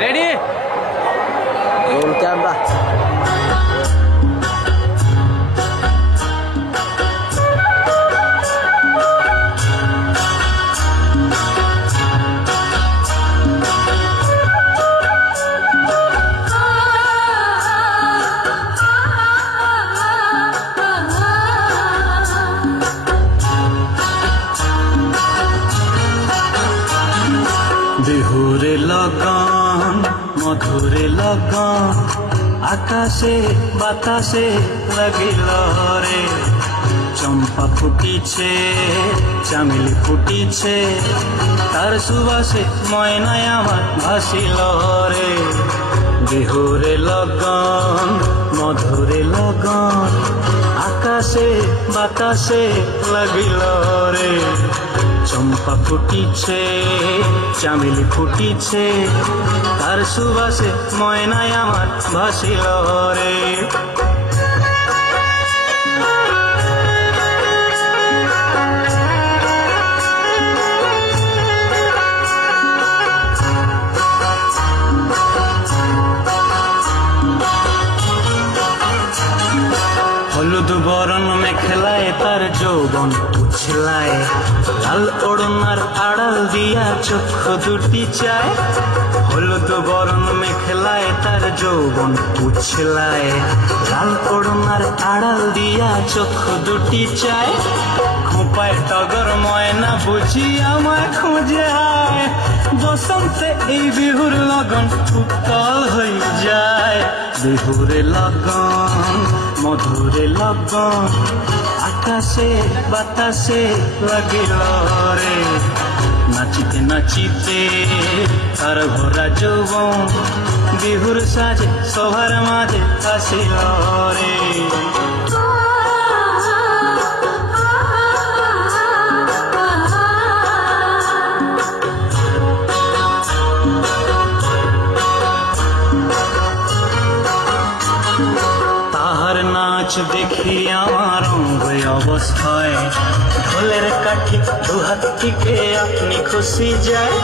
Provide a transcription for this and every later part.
Ready roll camera. বিহুরে লগন মধুরে লগন আকাশে বাতাসে লাগিল রে, চম্পা ফুটিছে চামেলি ফুটিছে তার সুবাসে ময়নায় আমার ভাসিল রে। বিহুরে লগন মধুরে লগন আকাশে বাতাসে লাগিল রে, চম্পা ফুটিছে চামেলি ফুটিছে তার সুবাসে ময়নায় আমার ভাসিল রে। হলুদ বরণ মেখলায় তার যৌবন উছলায়, লাল ওড়নার আড়াল দিয়া চক্ষু দুটি চায়। হলুদ বরণ মেখলায় তার যৌবন উছলায়, লাল ওড়নার আড়াল দিয়া চক্ষু দুটি চায়। খোঁপায় টগর ময়না বুঝি আমায় খুঁজে আয়, বসন্তে এই বিহুর লগন উত্তল হয়ে যায়। বিহুরে লগন মধুরে লগন আকাশে বাতাসে লাগিল রে, নাচিতে নাচিতে তার ভরা যৌবন বিহুর সাজে সবার মাঝে আসিল রে। তাহার নাচ দেখি আমার অঙ্গ অবস্থায়, ঢোলের কাঠি দুহাত থেকে আপনি খুশি যায়।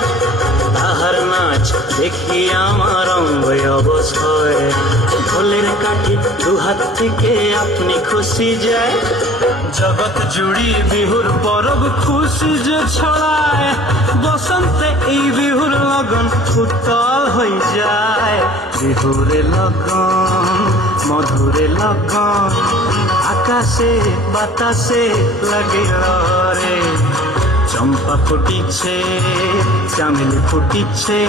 তাহার নাচ দেখি আমার অঙ্গ অবস্থায়, ঢোলের কাঠি দুহাত থেকে আপনি খুশি যায়। জগৎ জুড়ি বিহুর পরব খুশি যে ছড়ায়, বসন্তে এই বিহুর লগন উত্তল হয়ে যায়। বিহুরে লগন মধুরে লগন আকাশে বাতাসে লাগিল রে, চম্পা ফুটিছে চামেলি ফুটিছে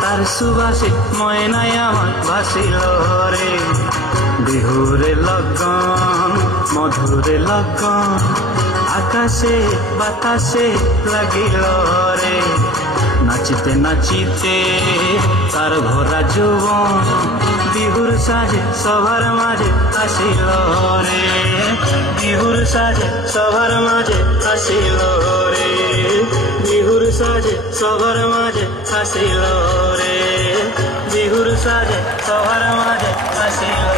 তার সুবাসে ময়নায় আমার ভাসিল রে। বিহুরে লগন মধুরে লগন আকাশে বাতাসে লাগিল রে, নাচিতে নাচিতে তার ভরা যৌবন বিহুর সাজে সবার মাঝে আসিল রে। বিহুর সাজে সবার মাঝে আসিল রে, বিহুর সাজে সবার মাঝে আসিল রে, বিহুর সাজে সবার মাঝে আসিল।